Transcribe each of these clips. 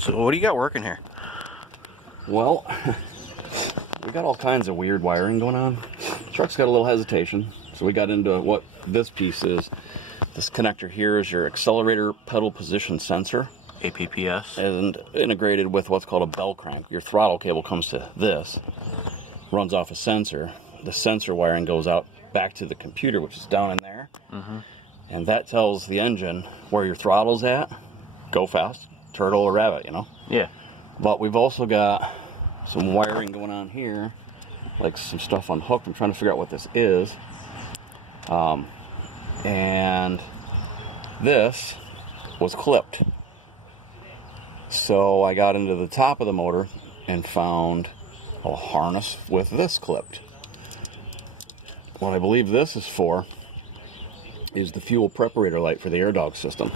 So what do you got working here? Well, we got all kinds of weird wiring going on. Truck's got a little hesitation, so we got into what this piece is. This connector here is your accelerator pedal position sensor. APPS. And integrated with what's called a bell crank. Your throttle cable comes to this, runs off a sensor. The sensor wiring goes out back to the computer, which is down in there. And that tells the engine where your throttle's at. Go fast, turtle or rabbit, you know? Yeah. But we've also got some wiring going on here, like some stuff unhooked. I'm trying to figure out what this is. And this was clipped. So I got into the top of the motor and found a harness with this clipped. What I believe this is for is the fuel preparator light for the AirDog system.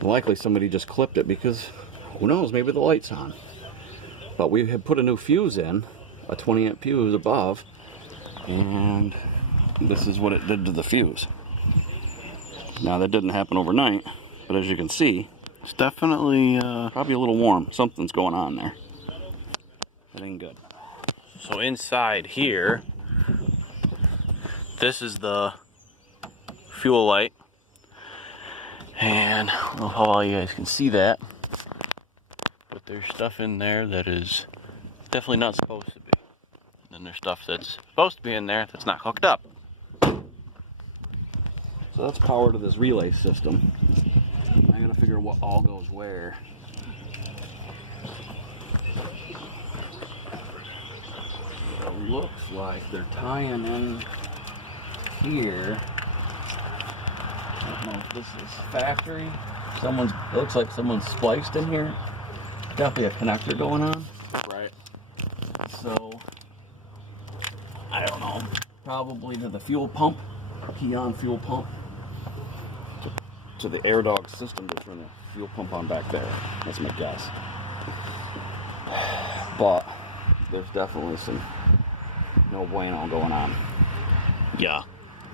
Likely somebody just clipped it because, who knows, maybe the light's on. But we had put a new fuse in, a 20 amp fuse above, and this is what it did to the fuse. Now that didn't happen overnight, but as you can see, It's definitely probably a little warm. Something's going on there. That ain't good. so inside here, this is the fuel light. And I don't know how well you guys can see that, but there's stuff in there that is definitely not supposed to be. And then there's stuff that's supposed to be in there that's not hooked up. So that's power to this relay system. I gotta figure what all goes where. It looks like they're tying in here. I don't know if this is factory. It looks like someone's spliced in here. Definitely a connector going on. Right. So, I don't know. Probably to the fuel pump, Keon fuel pump. To the AirDog system to turn the fuel pump on back there. That's my guess. But there's definitely some no bueno going on. Yeah.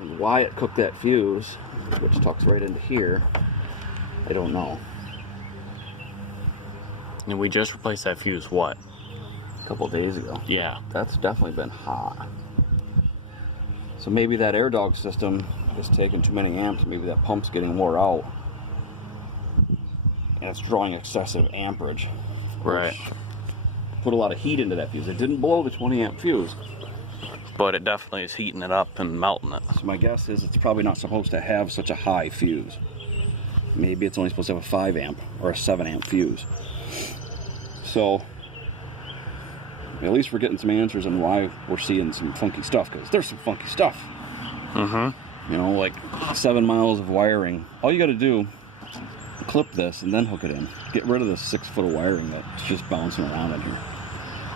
And why it cooked that fuse, which tucks right into here, I don't know. And we just replaced that fuse, what? A couple days ago. Yeah. That's definitely been hot. So maybe that AirDog system is taking too many amps. Maybe that pump's getting wore out. And it's drawing excessive amperage. Right. Put a lot of heat into that fuse. It didn't blow the 20 amp fuse. But it definitely is heating it up and melting it. So my guess is it's probably not supposed to have such a high fuse. Maybe it's only supposed to have a 5 amp or a 7 amp fuse. So at least we're getting some answers on why we're seeing some funky stuff, because there's some funky stuff. You know, like 7 miles of wiring. All you got to do, clip this and then hook it in. Get rid of this 6 foot of wiring that's just bouncing around in here.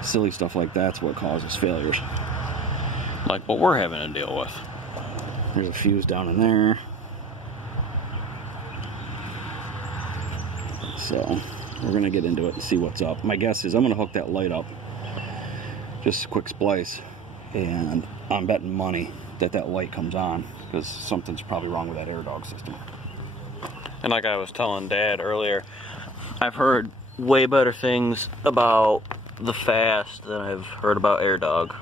Silly stuff like that's what causes failures. Like what we're having to deal with. There's a fuse down in there. So we're gonna get into it and see what's up. My guess is I'm gonna hook that light up. Just a quick splice. And I'm betting money that that light comes on, because something's probably wrong with that AirDog system. And like I was telling Dad earlier, I've heard way better things about the Fast than I've heard about AirDog.